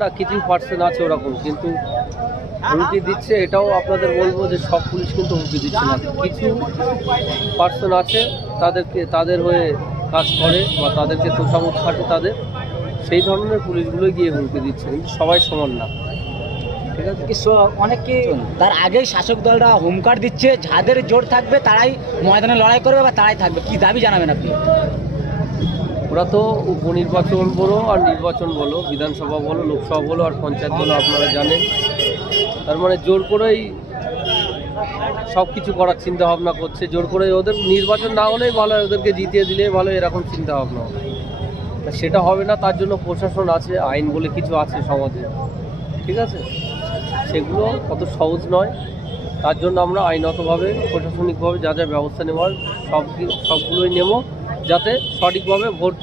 না কিছু পার্সেন্ট আছে ওরকম, কিন্তু হুমকি দিচ্ছে এটাও আপনাদের বলবো যে সব পুলিশ কিন্তু হুমকি দিচ্ছে না। কিছু পার্সেন্ট আছে তাদের হয়ে কাজ করে বা তাদেরকে তোষামত খাটে তাদের, সেই ধরনের পুলিশগুলোই গিয়ে হুমকি দিচ্ছে, কিন্তু সবাই সমান না। ঠিক আছে, অনেকে তার আগেই শাসক দলরা হুমকার দিচ্ছে যাদের জোর থাকবে তারাই ময়দানে লড়াই করবে বা তারাই থাকবে, কি দাবি জানাবেন আপনি? ওরা তো উপনির্বাচন বলো আর নির্বাচন বলো, বিধানসভা বলো, লোকসভা বলো আর পঞ্চায়েত বলো, আপনারা জানেন, তার মানে জোর করেই সব কিছু করার চিন্তা ভাবনা করছে। জোর করে ওদের নির্বাচন না হলেই ভালো, ওদেরকে জিতিয়ে দিলেই ভালো, এরকম চিন্তা ভাবনা হবে। সেটা হবে না, তার জন্য প্রশাসন আছে, আইন বলে কিছু আছে সমাজে, ঠিক আছে, সেগুলো অত সহজ নয়। তার জন্য আমরা আইনতভাবে প্রশাসনিকভাবে যা যা ব্যবস্থা নেওয়ার সবগুলোই নেব, যাতে সঠিকভাবে ভোট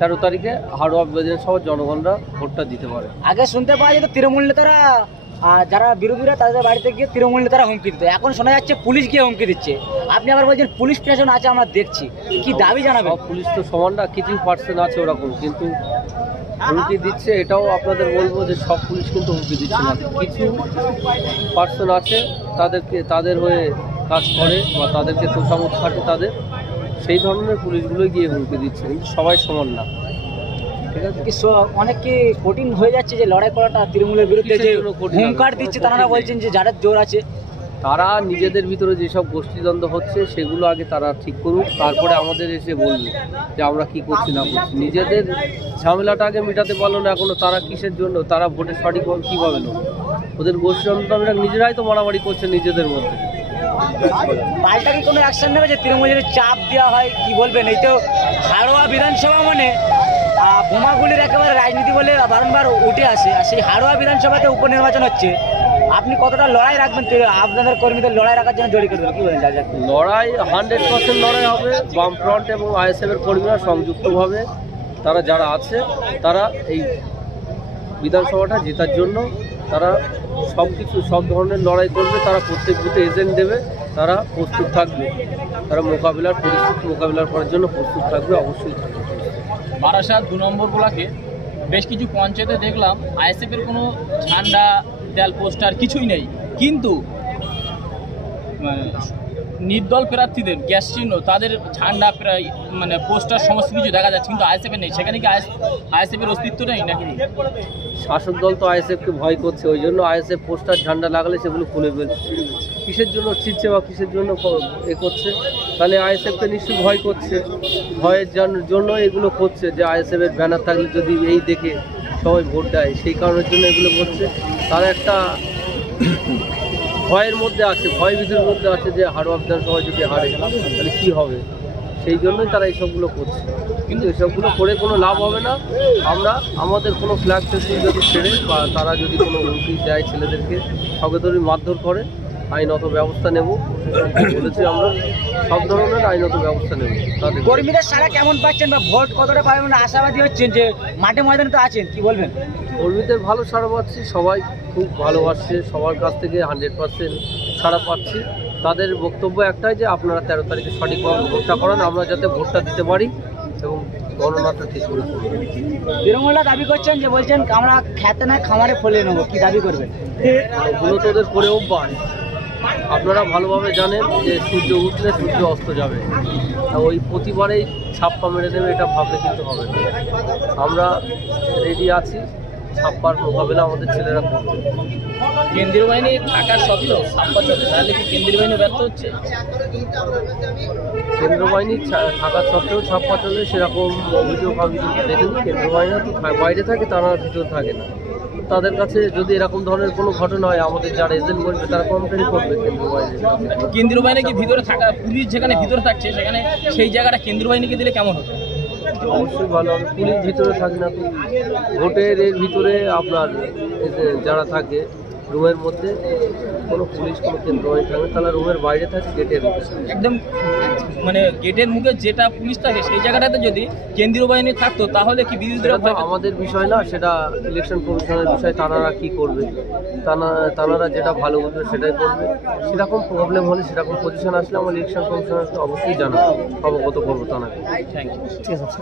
13 তারিখে হাড়োয়া বিধানসভার জনগণরা ভোটটা দিতে পারে। আগে শুনতে পাওয়া যেত তৃণমূল নেতারা যারা বিরোধীরা তাদের বাড়িতে গিয়ে তৃণমূল নেতারা হুমকি দিত, এখন শোনা যাচ্ছে পুলিশ গিয়ে হুমকি দিচ্ছে। আপনি আবার বলছেন পুলিশ প্রশাসন আছে, আমরা দেখছি, কি দাবি জানাবেন? সব পুলিশ তো সমান না, কিছু পার্সেন্ট আছে ওরকম, কিন্তু হুমকি দিচ্ছে এটাও আপনাদের বলবো যে সব পুলিশ কিন্তু হুমকি দিচ্ছে না। কিছু পার্সেন্ট আছে তাদের হয়ে কাজ করে বা তাদেরকে তোষামত খাটে তাদের, সেই ধরনের পুলিশগুলোই গিয়ে হুমকি দিচ্ছে, কিন্তু সবাই সমান না। ঠিক আছে, অনেকে কঠিন হয়ে যাচ্ছে যে লড়াই করাটা তৃণমূলের বিরুদ্ধে, যে হুমকার দিচ্ছে তারা বলছেন যে যাদের জোর আছে তারা নিজেদের ভিতরে যেসব গোষ্ঠীদ্বন্দ্ব হচ্ছে সেগুলো আগে তারা ঠিক করুক, তারপরে আমাদের এসে বলবে যে আমরা কি করছি না করছি। নিজেদের ঝামেলাটা আগে মেটাতে পারলো না এখনো, তারা কিসের জন্য, তারা ভোটে সঠিকভাবে কীভাবে লোক, ওদের গোষ্ঠীদ্বন্দ্বটা নিজেরাই তো মারামারি করছে নিজেদের মধ্যে। পাল্টা কি কোনো অ্যাকশন নেবে যে তৃণমূলের চাপ দেওয়া হয়? কি বলবেন? এই তো হাড়োয়া বিধানসভা মানে বোমাগুলির একেবারে রাজনীতি বলে বারংবার উঠে আসে, আর সেই হাড়োয়া বিধানসভাতে উপনির্বাচন হচ্ছে, আপনি কতটা লড়াই রাখবেন আপনাদের কর্মীদের লড়াই রাখার জন্য জড়িত করবেন, কি বলেন? লড়াই 100% লড়াই হবে। বামফ্রন্ট এবং আইএসএফের কর্মীরা সংযুক্তভাবে তারা যারা আছে তারা এই বিধানসভাটা জেতার জন্য তারা সব ধরনের লড়াই করবে। তারা প্রত্যেক বুথে এজেন্ট দেবে, তারা প্রস্তুত থাকবে, তারা পরিস্থিতি মোকাবিলার করার জন্য প্রস্তুত থাকবে, অবশ্যই থাকবে। বারাসাত 2 নম্বর ব্লকে বেশ কিছু পঞ্চায়েতে দেখলাম আইএসএফের কোনো ঝান্ডা, দেয়াল, পোস্টার কিছুই নেই, কিন্তু নির্দল প্রার্থীদের গ্যাস চিহ্ন, তাদের ঝান্ডা, মানে পোস্টার সমস্ত কিছু দেখা যাচ্ছে, কিন্তু আইএসএফের নেই। সেখানে কি আইএসএফের অস্তিত্ব নেই নাকি? শাসক দল তো আইএসএফকে ভয় করছে, ওই জন্য আইএসএফ পোস্টার ঝান্ডা লাগালে সেগুলো খুলে ফেলছে। কিসের জন্য ছিটছে বা কিসের জন্য করছে? তাহলে আইএসএফকে নিশ্চয়ই ভয় করছে, ভয়ের জন্য এগুলো করছে, যে আইএসএফের ব্যানার থাকলে যদি এই দেখে সবাই ভোট দেয়, সেই কারণের জন্য এগুলো করছে। তারা একটা ভয়ের মধ্যে আছে, ভয় ভীতির মধ্যে আছে যে হাড়োয়া বিধানসভায় যদি হারে তাহলে কী হবে, সেই জন্যই তারা এইসবগুলো করছে। কিন্তু এসবগুলো করে কোনো লাভ হবে না। আমরা আমাদের কোনো ফ্ল্যাগ সেশন যদি ছেড়ে বা তারা যদি কোনো হুমকি দেয় ছেলেদেরকে, সগতরি মারধর করে, আইনত ব্যবস্থা নেব বলেছি। আমরা সব ধরনের আইনত ব্যবস্থা নেব। তাদের কর্মীদের সারা কেমন পাচ্ছেন বা ভোট কতটা পাবেন আশাবাদী হচ্ছেন, যে মাঠে ময়দানে তো আছেন, কি বলবেন? কর্মীদের ভালো সাড়া পাচ্ছি, সবাই খুব ভালোবাসছে, সবার কাছ থেকে 100% সাড়া পাচ্ছি। তাদের বক্তব্য একটাই যে আপনারা 13 তারিখে সঠিকভাবে ভোটটা করান, আমরা যাতে ভোটটা দিতে পারি এবং গণনাটা ঠিক করে করব। তৃণমূলরা দাবি করছেন যে বলছেন আমরা খেতে না খামারে ফলিয়ে নেবো, কি দাবি করবেন? ওগুলো তো ওদের করে অভ্যাস। আপনারা ভালোভাবে জানেন যে সূর্য উঠলে সূর্য অস্ত যাবে, ওই প্রতিবারেই ছাপ্পা মেরে দেবে এটা ভাবলে কিন্তু হবে না। আমরা রেডি আছি, ছাপ্পার মোকাবেলা আমাদের ছেলেরা করবে। কেন্দ্রীয় বাহিনী থাকার সত্ত্বেও ছাপ্পা চলে, তাহলে কি কেন্দ্রীয় বাহিনী ব্যর্থ হচ্ছে? কেন্দ্র বাহিনী থাকার সত্ত্বেও ছাপ্পা চলে, সেরকম অভিযোগ আমি দেখিনি। কেন্দ্র বাহিনী তো বাইরে থাকে, তারা ভিতরে থাকে না। তাদের কাছে যদি এরকম ধরনের কোনো ঘটনা হয়, আমাদের যারা এজেন্ট বলবে তারা কমপ্লেন করবে কেন্দ্রীয় বাহিনী কি ভিতরে থাকা, পুলিশ যেখানে ভিতরে থাকছে সেখানে সেই জায়গাটা কেন্দ্রীয় বাহিনীকে দিলে কেমন হতো? অবশ্যই ভালো হবে। পুলিশ ভিতরে থাকে না তো, ভোটের এর ভিতরে আপনার যারা থাকে রুমের মধ্যে, কোনো পুলিশ কোনো কেন্দ্র বাহিনী থাকে, তারা রুমের বাইরে থাকে, গেটের একদম মানে গেটের মুখে যেটা পুলিশ থাকে সেই জায়গাটাতে যদি কেন্দ্রীয় বাহিনী থাকতো তাহলে কি বিরোধীরা? আমাদের বিষয় না, সেটা ইলেকশন কমিশনের বিষয়, তারা কি করবে, তারা যেটা ভালো বুঝবে সেটাই করবে। সেরকম প্রবলেম হলে, সেরকম পজিশন আসলে আমার ইলেকশন কমিশনারকে অবশ্যই জানাবো, অবগত করবো তাকে। Thank you. ঠিক আছে।